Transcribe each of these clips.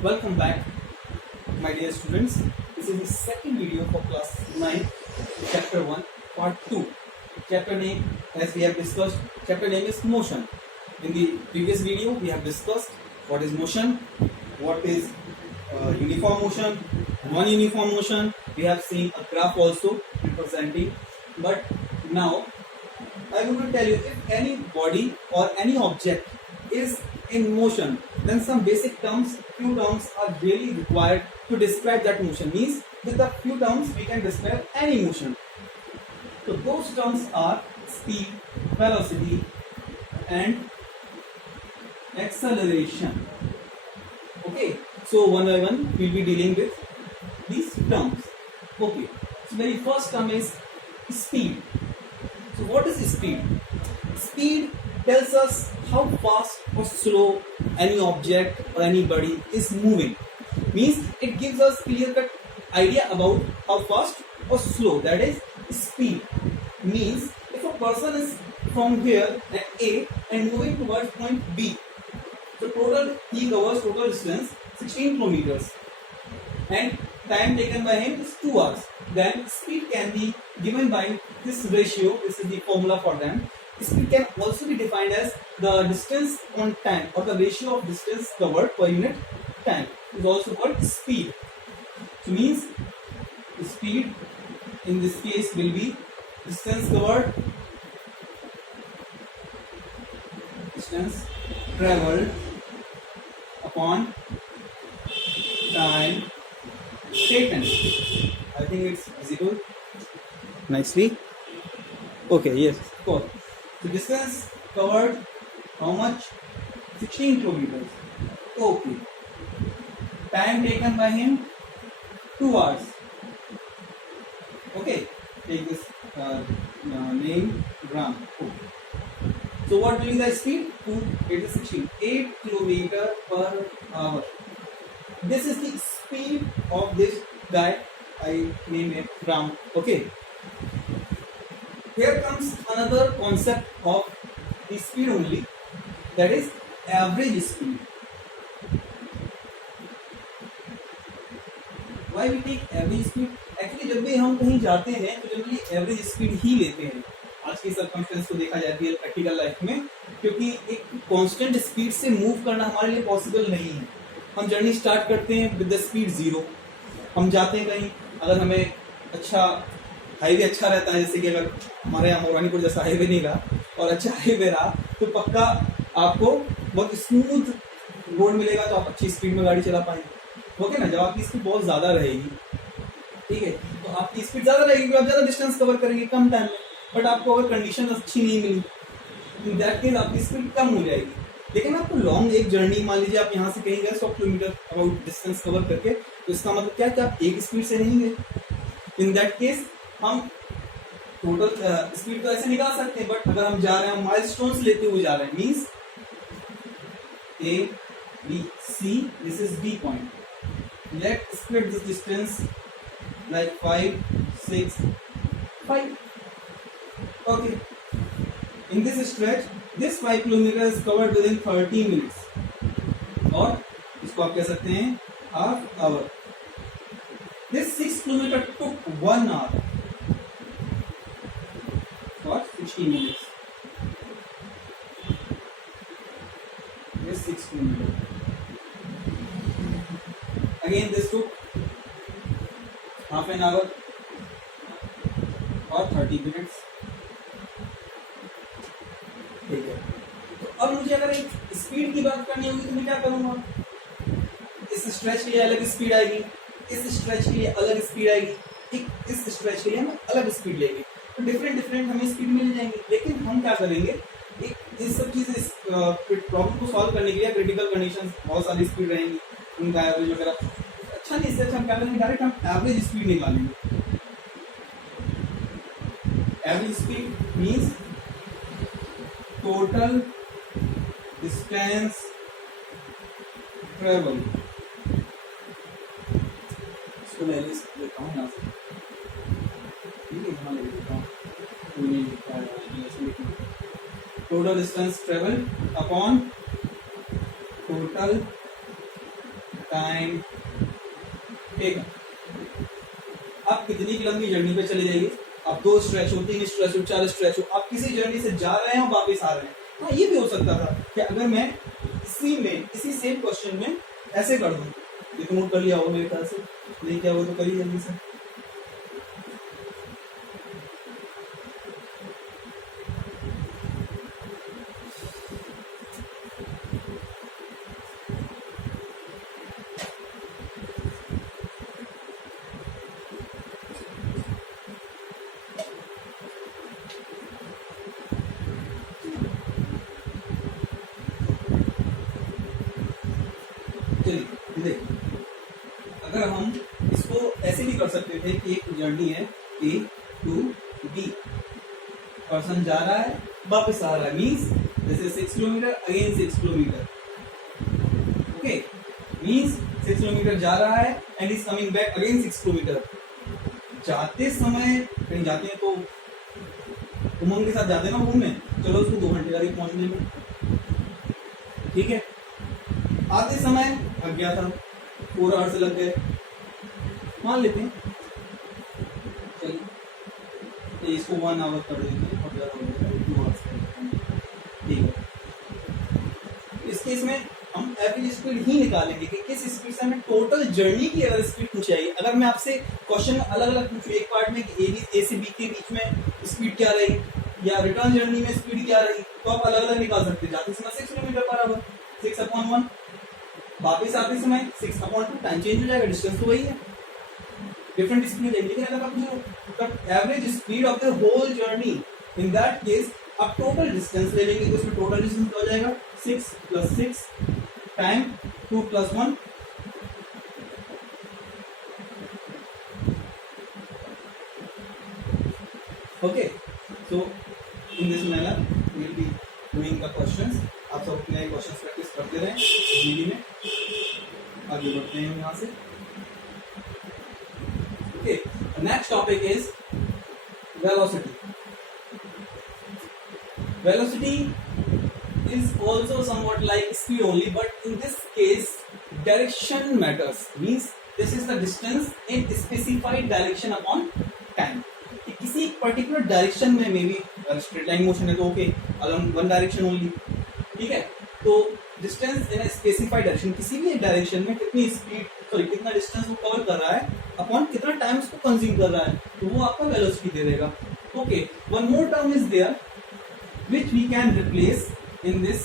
Welcome back, my dear students. This is the second video for class 9, chapter 1, part 2. Chapter name, as we have discussed, chapter name is motion. In the previous video, we have discussed what is motion, what is uniform motion, non-uniform motion. We have seen a graph also representing. But now, I want to tell you, if any body or any object is in motion, then some basic terms, few terms are really required to describe that motion. Means with a few terms we can describe any motion. So those terms are speed, velocity and acceleration. Okay, so one by one we'll be dealing with these terms. Okay, so very first term is speed. So what is speed? Speed tells us how fast or slow any object or any body is moving. Means it gives us clear-cut idea about how fast or slow, that is speed. Means if a person is from here at A and moving towards point B, so total he covers total distance 16 kilometers and time taken by him is 2 hours. Then speed can be given by this ratio. This is the formula for them. Speed can also be defined as the distance on time, or the ratio of distance covered per unit time is also called speed. So means speed in this case will be distance covered, distance traveled upon time taken. I think it's visible nicely. Okay, yes, of course. The distance covered, how much? 16 kilometers. Okay. Time taken by him, 2 hours. Okay. Take this name Ram. Okay. So what will be the speed? 8 kilometer per hour. This is the speed of this guy. I name it Ram. Okay. Here comes another concept of the speed only, that is average speed. Why we take average speed? Actually जब भी हम कहीं जाते हैं तो generally average speed ही लेते हैं. आज की सर्कमस्टेंस को देखा जाती है प्रैक्टिकल लाइफ में, क्योंकि एक कांस्टेंट स्पीड से मूव करना हमारे लिए पॉसिबल नहीं है. हम जर्नी स्टार्ट करते हैं विद द स्पीड 0. हम जाते हैं कहीं, अगर हमें अच्छा हाईवे अच्छा रहता है, जैसे कि अगर हमारे यहाँ मोरानीपुर जैसा हाईवे नहीं रहा और अच्छा हाईवे रहा तो पक्का आपको बहुत स्मूथ रोड मिलेगा, तो आप अच्छी स्पीड में गाड़ी चला पाएंगे. ओके ना. जब आपकी स्पीड बहुत ज़्यादा रहेगी, ठीक है, तो आपकी स्पीड ज़्यादा रहेगी, आप ज़्यादा डिस्टेंस कवर करेंगे कम टाइम में. बट आपको अगर कंडीशन अच्छी नहीं मिली, इन दैट केस आपकी स्पीड कम हो जाएगी. लेकिन आपको लॉन्ग एक जर्नी, मान लीजिए आप यहाँ से कहीं गए 100 किलोमीटर अबाउट डिस्टेंस कवर करके, तो इसका मतलब क्या कि आप एक स्पीड से नहीं गए. इन दैट केस हम टोटल स्पीड तो ऐसे निकाल सकते हैं, बट अगर हम जा रहे हैं, माइलस्टोन्स लेते हुए जा रहे हैं, means A, B, C, this is B point. Let's split this distance like 5, 6, 5. Okay. In this stretch, this 5 kilometers is covered within 30 minutes. और इसको आप कह सकते हैं half hour. This 6 kilometer took 1 hour. For 60 minutes. This 6 kilometers. Again, this took half an hour or 30 minutes. ठीक है. तो अब मुझे अगर एक स्पीड की बात करनी होगी तो मैं क्या करूँगा? इस स्ट्रेच के लिए अलग स्पीड आएगी, इस स्ट्रेच के लिए अलग स्पीड आएगी, ठीक, इस स्ट्रेच के लिए हम अलग स्पीड लेंगे. तो डिफरेंट हमें स्पीड मिल जाएंगे. लेकिन हम क्या करेंगे, एक इस सब चीज़, इस प्रॉब्लम को सॉल्व करने के लिए क्रिटिकल कंडीशंस, बहुत सारी स्पीड रहेंगी, उनका एवरेज वगैरह अच्छा नहीं. इससे अच्छा हम क्या करेंगे, डायरेक्ट हम एवरेज स्पीड निकालेंगे. Average speed means total distance travel. इसको मैं लिस्ट लेता हूँ यहाँ से, ठीक है, यहाँ ले लेता हूँ. total distance traveled upon total time taken. आप कितनी लंबी जर्नी पे चले जाइए, आप 2 स्ट्रेच हो, 3 स्ट्रेच हो, 4 स्ट्रेच हो, आप किसी जर्नी से जा रहे हैं वापस आ रहे हैं। हाँ, ये भी हो सकता था कि अगर मैं इसी सेम क्वेश्चन में ऐसे कर दूं, ये तो नोट कर लिया होगा मेरे ख्याल से, नहीं क्या हो तो करिए जल्दी से। चलिए अगर हम इसको ऐसे भी कर सकते थे कि एक जर्नी है A टू B, पर्सन जा रहा है वापस आ रहा है, मीन्स जैसे 6 kilometre again 6 kilometre, okay, means 6 kilometre जा रहा है and is coming back again 6 kilometre. जाते समय कहीं जाते हैं तो उमंग के साथ जाते हैं ना घूमने, चलो उसको 2 घंटे लगे पहुंचने में, ठीक है। आते समय थक गया था, 4 आवर्स लग गए, मान लेते हैं, चलिए तो इसको 1 आवर कर देते हैं, बहुत ज़्यादा हो जाएगा, 2 आवर्स कर देते हैं, ठीक है। इस केस में हम एवरेज स्पीड ही निकालेंगे कि किस स्पीड से हमें टोटल जर्नी की अगर स्पीड पूछी जाएगी। अगर मैं आपसे क्वेश्चन अलग अलग पूछूं, एक पार्ट में कि ए से बी के बीच में स्पीड क्या रही या रिटर्न जर्नी में स्पीड क्या रही, तो आप अलग अलग निकाल सकते हैं। जाते समय 6 किलोमीटर पर आवर, 6/1, वापिस आते समय 6/2, टाइम चेंज हो जाएगा, डिस्टेंस तो वही है, डिफरेंट स्पीड है, लेकिन अगर आप average speed of the whole journey, in that case आप टोटल डिस्टेंस ले लेंगे, तो इसमें टोटल डिस्टेंस हो जाएगा 6 + 6 time 2 + 1, okay. So in this manner we will be doing the questions. आप सब अपने क्वेश्चंस प्रैक्टिस करते रहें जीडी में, आगे बढ़ते हैं यहाँ से। Okay, next topic is velocity. Velocity is also somewhat like speed only, but in this case direction matters, means this is the distance in specified direction upon time। किसी particular direction में, may be straight line motion है तो okay, along one direction only, ठीक है। तो distance in specified direction, किसी भी direction में कितनी स्पीड, सॉरी कितना डिस्टेंस वो कवर कर रहा है अपॉन कितना टाइम उसको कंज्यूम कर रहा है, तो वो आपका वेलोसिटी दे देगा। Okay, one more term is there which we can replace in this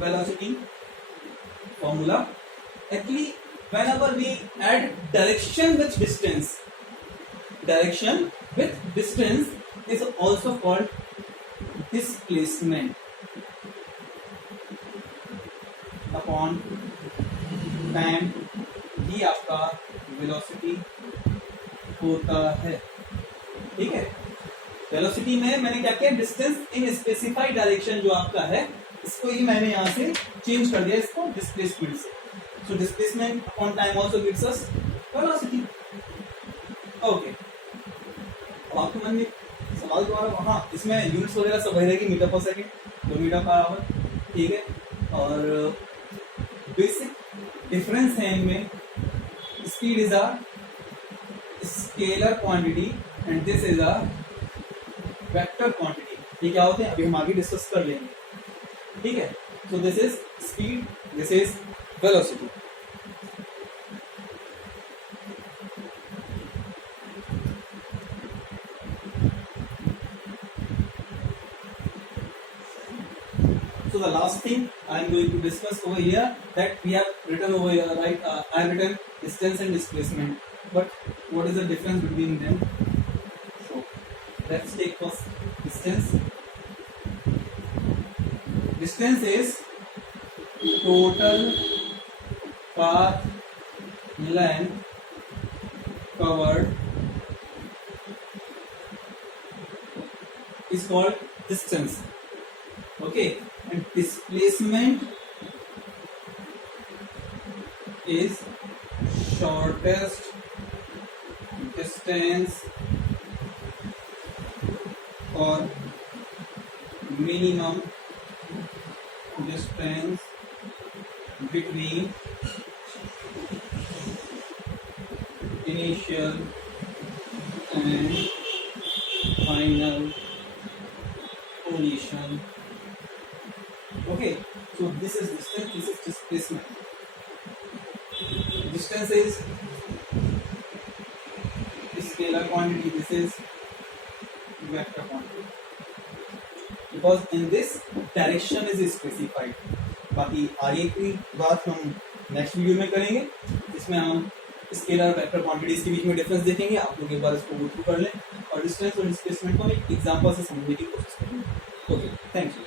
velocity formula। Actually, whenever we add direction with distance is also called displacement upon time, ही आपका velocity होता है, ठीक है। वेलोसिटी में मैंने क्या किया, डिस्टेंस इन स्पेसिफाइड डायरेक्शन जो आपका है, इसको ही मैंने यहाँ से चेंज कर दिया इसको डिस्प्लेसमेंट से। So displacement upon time also gives us velocity. Okay, अब आपके मन में सवाल तो आ रहा है, हाँ इसमें यूनिट्स वगैरह सब वही रहेगी, मीटर पर सेकेंड, 2 मीटर पर आवर, ठीक है। और बेसिक डिफरेंस है इनमें, speed is a scalar quantity and this is a vector quantity. ये क्या होते हैं अभी हम आगे डिस्कस कर लेंगे, ठीक है। So this is speed, this is velocity. So the last thing I am going to discuss over here, that we have written over here, right? I have written distance and displacement, but what is the difference between them? So let's take first distance. Distance is total path length covered is called distance, okay, and displacement is shortest distance or minimum distance between initial and final position. Okay, so this is distance, this is displacement. Distance is scalar quantity, this is vector quantity, because in this direction is specified. बाकी आगे की बात हम next video में करेंगे, इसमें हम scalar vector quantities के बीच में डिफरेंस देखेंगे। आप लोग एक बार इसको गो थ्रू कर लें और डिस्टेंस और डिस्प्लेसमेंट को एक एग्जांपल से समझने की कोशिश करेंगे। Okay, thank you.